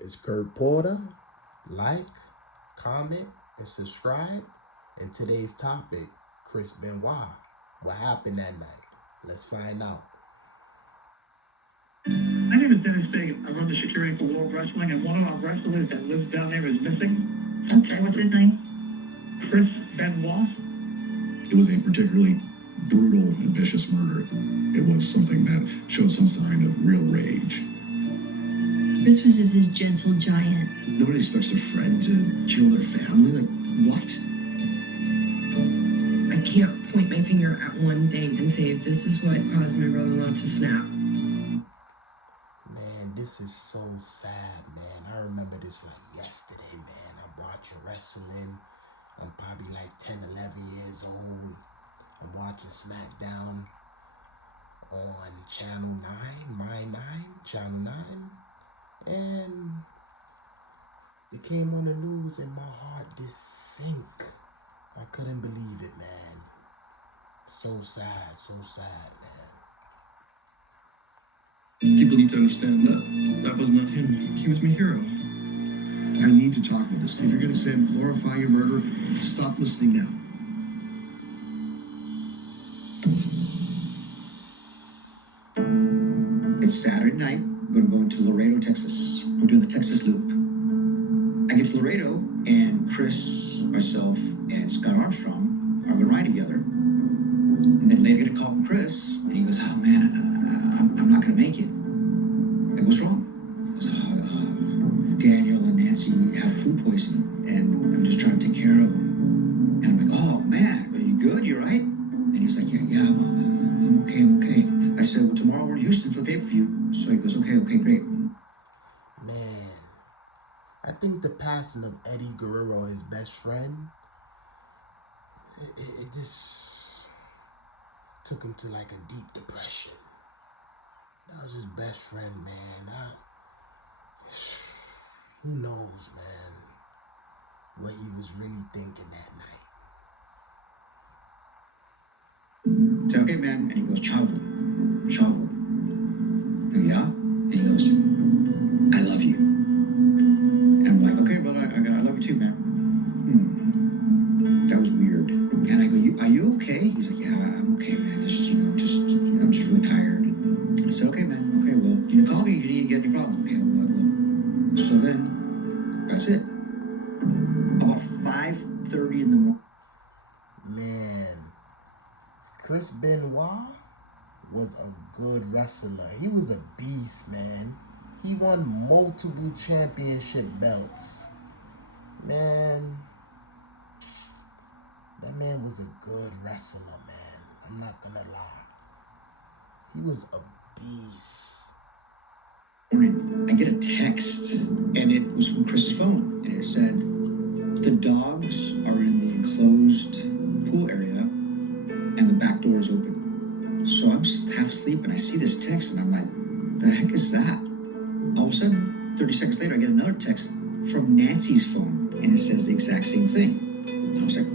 It's Kurt Porter. Like, comment, and subscribe. And today's topic, Chris Benoit. What happened that night? Let's find out. My name is Dennis Fagan. I run the security for World Wrestling, and one of our wrestlers that lives down there is missing. Okay, what's his name? Chris Benoit. It was a particularly brutal and vicious murder. It was something that showed some sign of real rage. Chris was just this gentle giant. Nobody expects their friend to kill their family. Like, what? I can't point my finger at one thing and say this is what caused my brother-in-law to snap. Man, this is so sad, man. I remember this like yesterday, man. I'm watching wrestling. I'm probably like 10, 11 years old. I'm watching SmackDown on Channel 9, Channel 9. And it came on the news and my heart just sank. I couldn't believe it, man. So sad, man. People need to understand that that was not him. He was my hero. I need to talk about this. If you're going to say I'm glorifying your murder, stop listening now. It's Saturday night. We're going to go into Laredo, Texas. We're doing the Texas Loop. I get to Laredo, and Chris, myself, and Scott Armstrong are going to ride together. And then later get a call from Chris, and he goes, "Oh man, I'm not going to make it." I go, "What's wrong?" He goes, "Daniel and Nancy have food poisoning, and I'm just trying to take care of them." And I'm like, "Oh man, are you good? You all right?" And he's like, "Yeah, I'm okay, I'm okay." I said, "Well, tomorrow we're in Houston for the pay-per-view." So he goes, okay, great. Man, I think the passing of Eddie Guerrero, his best friend, it just took him to like a deep depression. That was his best friend, man. Who knows, man, what he was really thinking that night. I said, "Okay, man." And he goes, Chavo. I go, "Yeah?" And he goes, "I love you." And I'm like, "Okay, brother, I love you too, man." That was weird. And I go, "Are you okay?" He's like, "Yeah, I'm okay, man. I'm just really tired." And I said, "Okay, man. Okay, well, you call me if you need to get any problem." "Okay, well, I will." So then, that's it. About 5:30 in the morning. Man, Chris Benoit was a good wrestler. He was a beast, man. He won multiple championship belts. Man, that man was a good wrestler, man. I'm not gonna lie. He was a beast. I get a text, and it was from Chris's phone, and it said, "The dogs are in the enclosed pool area, and the back door is open." So I'm half asleep, and I see this text, and I'm like, "The heck is that?" All of a sudden, 30 seconds later, I get another text from Nancy's phone, and it says the exact same thing. I was like,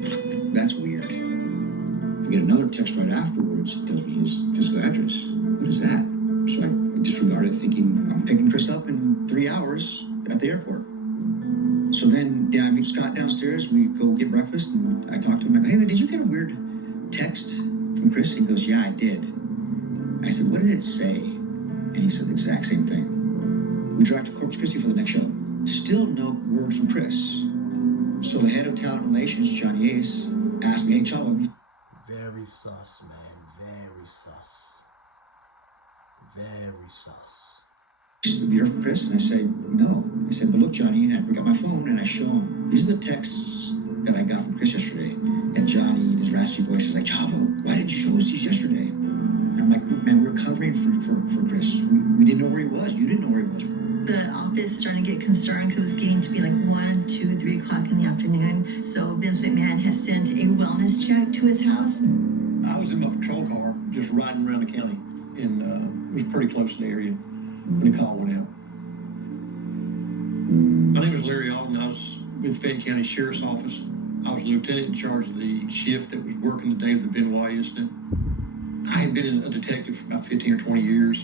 "That's weird." I get another text right afterwards. It tells me his physical address. What is that? So I disregarded, thinking I'm picking Chris up in 3 hours at the airport. So then, I meet Scott downstairs. We go get breakfast, and I talk to him. I go, "Hey, man, did you get a weird text from Chris?" He goes, "Yeah, I did." I said, "What did it say?" And he said the exact same thing. We drive to Corpus Christi for the next show. Still no word from Chris. So the head of talent relations, Johnny Ace, asked me, "Hey, Chavo." Very sus, man. Very sus. Very sus. "Have you heard from Chris?" And I say, "No." I said, "But look, Johnny," and I bring out my phone and I show him. These are the texts that I got from Chris yesterday. And Johnny, in his raspy voice, is like, "Chavo, why didn't you show us these yesterday?" And I'm like, "Man, we were covering for Chris. We didn't know where he was. You didn't know where he was." The office is starting to get concerned because it was getting to be like 1, 2, 3 o'clock in the afternoon. So Vince McMahon has sent a wellness check to his house. I was in my patrol car just riding around the county, and it was pretty close to the area when the call went out. My name is Larry Alden. I was with Fayette County Sheriff's Office. I was lieutenant in charge of the shift that was working the day of the Benoit incident. I had been a detective for about 15 or 20 years.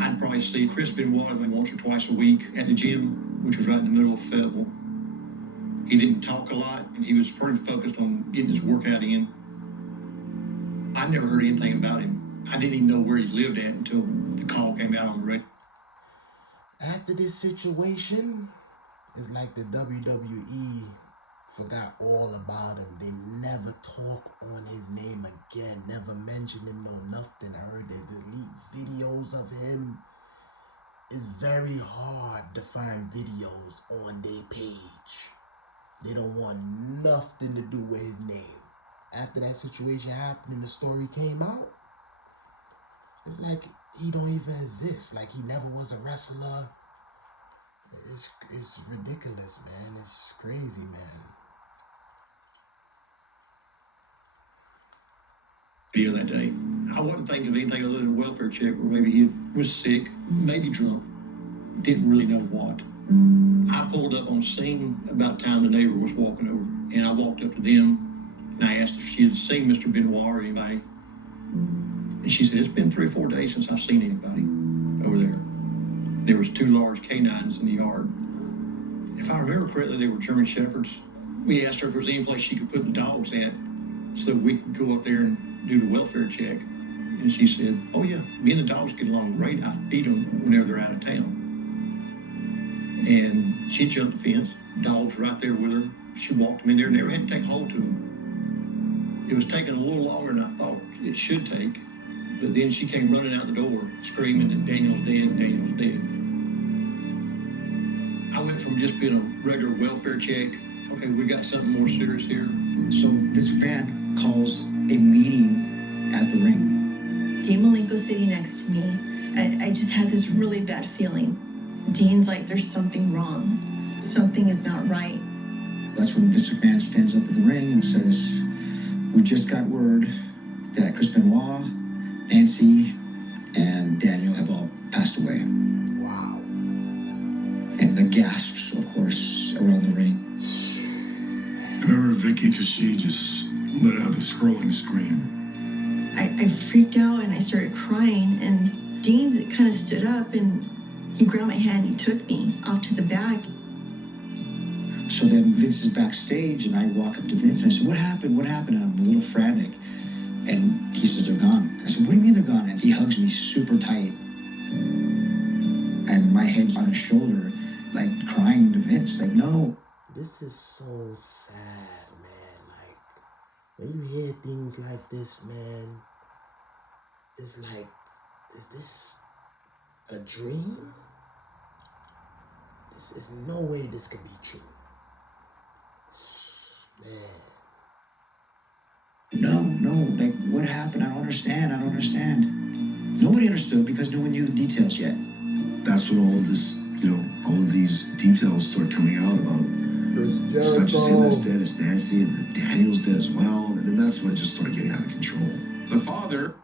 I'd probably see Chris Benoit once or twice a week at the gym, which was right in the middle of Fayetteville. He didn't talk a lot, and he was pretty focused on getting his workout in. I never heard anything about him. I didn't even know where he lived at until the call came out on the radio. After this situation, it's like the WWE forgot all about him. They never talk on his name again, never mention him, no nothing. I heard they delete videos of him. It's very hard to find videos on their page. They don't want nothing to do with his name. After that situation happened and the story came out, it's like he don't even exist. Like he never was a wrestler. It's ridiculous, man. It's crazy, man. Video that day, I wasn't thinking of anything other than a welfare check, or maybe he was sick, maybe drunk, didn't really know what. I pulled up on scene about the time the neighbor was walking over, and I walked up to them, and I asked if she had seen Mr. Benoit or anybody. And she said, it's been 3 or 4 days since I've seen anybody over there. There was 2 large canines in the yard. If I remember correctly, they were German Shepherds. We asked her if there was any place she could put the dogs at so that we could go up there and do the welfare check. And she said, oh yeah, me and the dogs get along great. I feed them whenever they're out of town. And she jumped the fence, dogs right there with her. She walked them in there and never had to take hold to them. It was taking a little longer than I thought it should take. But then she came running out the door screaming that Daniel's dead, Daniel's dead. I went from just being a regular welfare check, okay, we got something more serious here. So this man calls a meeting at the ring. Dean Malenko sitting next to me. I just had this really bad feeling. Dean's like, there's something wrong. Something is not right. That's when Vince McMahon stands up in the ring and says, we just got word that Chris Benoit, Nancy, and Daniel have all passed away. Wow. And the gasps, of course, around the ring. I remember Vicky, because she just let out this hurling scream. I freaked out and I started crying, and Dean kind of stood up and he grabbed my hand and he took me off to the back. So then Vince is backstage and I walk up to Vince and I said, what happened? What happened? And I'm a little frantic. And he says, they're gone. I said, what do you mean they're gone? And he hugs me super tight. And my head's on his shoulder, like crying to Vince, like, no. This is so sad, man. Like, when you hear things like this, man, it's like, is this a dream? There's no way this could be true. Man. No, like, what happened? I don't understand. Nobody understood because no one knew the details yet. That's when all of this, all of these details start coming out about. It's not just him that's dead, it's Nancy, and then Daniel's dead as well. And then that's when it just started getting out of control. The father